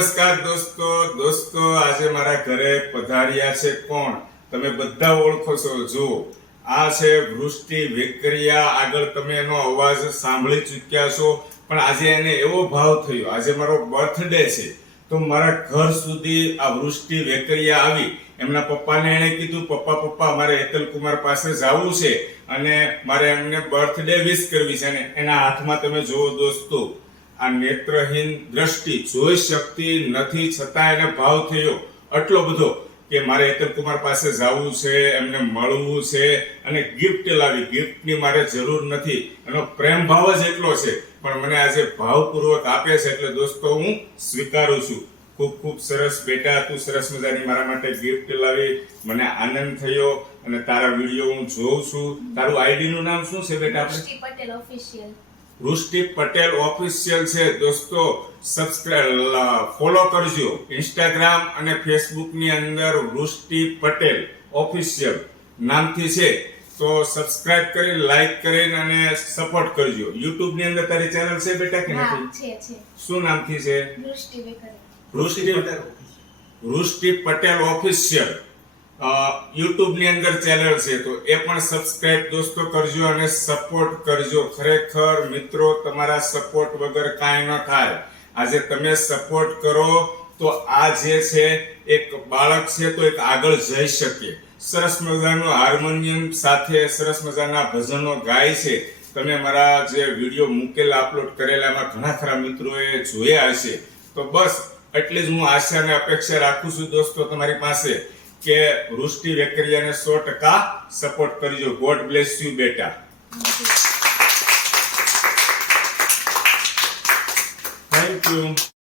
નમસ્કાર દોસ્તો આજે મારા ઘરે પધાર્યા છે કોણ? તમે બધા ઓળખો છો. જો આ છે વૃષ્ટિ વેકરિયા. આગળ તમે એનો અવાજ સાંભળી ચૂક્યા છો, પણ આજે એને એવો ભાવ થયો, આજે મારો બર્થડે છે તો મારા ઘર સુધી આ વૃષ્ટિ વેકરિયા આવી. એમના પપ્પાને એણે કીધું, પપ્પા મારે હેતલકુમાર પાસે જવું છે અને મારે એમને બર્થડે વિશ કરવી છે. અને એના હાથમાં તમે જુઓ દોસ્તો, આ નેત્રહીન દ્રષ્ટિ જોઈ શકતી નથી, છતાં એને ભાવ થયો આટલો બધો કે મારે હેતલકુમાર પાસે જવું છે, એમને મળવું છે અને ગિફ્ટ લાવી. ગિફ્ટની મારે જરૂર નથી, એનો પ્રેમ ભાવ જ એટલો છે, પણ મને આજે ભાવપૂર્વક આપે છે એટલે દોસ્તો હું સ્વીકારું છું. ખૂબ સરસ બેટા, તું સરસ મજાની મારા માટે ગિફ્ટ લાવી, મને આનંદ થયો. અને તારા વિડીયો હું જોઉં છું. તારું આઈડી નું નામ શું છે બેટા? વૃષ્ટિ પટેલ ઓફિશિયલ. વૃષ્ટિ પટેલ ઓફિશિયલ છે દોસ્તો. સબસ્ક્રાઇબ ફોલો કરજો. ઇન્સ્ટાગ્રામ અને ફેસબુક ની અંદર વૃષ્ટિ પટેલ ઓફિશિયલ નામથી છે, તો સબસ્ક્રાઇબ કરી, લાઈક કરીને અને સપોર્ટ કરજો. યુટ્યુબ ની અંદર તારી ચેનલ છે બેટા કે નથી? છે. શું નામથી છે? વૃષ્ટિ પટેલ ઓફિશિયલ યુટ્યુબ ની અંદર ચેનલ છે, તો એ પણ સબસ્ક્રાઇબ દોસ્તો કરજો અને સપોર્ટ કરજો. ખરેખર મિત્રો, તમારા સપોર્ટ વગર કાંઈ ન થાય. આજે તમે સપોર્ટ કરો તો આ જે છે એક બાળક છે તો એક આગળ જઈ શકે. સરસ મજાનું હાર્મોનિયમ સાથે સરસ મજાના ભજનો ગાય છે. તમે મારા જે વિડીયો મૂકેલા, અપલોડ કરેલા, એમાં ઘણા ખરા મિત્રોએ જોયા હશે. તો બસ એટલી જ હું આશા અને અપેક્ષા રાખું છું દોસ્તો તમારી પાસે કે વૃષ્ટિ વેકરિયાને 100% સપોર્ટ કરજો. ગોડ બ્લેસ યુ બેટા. Thank you.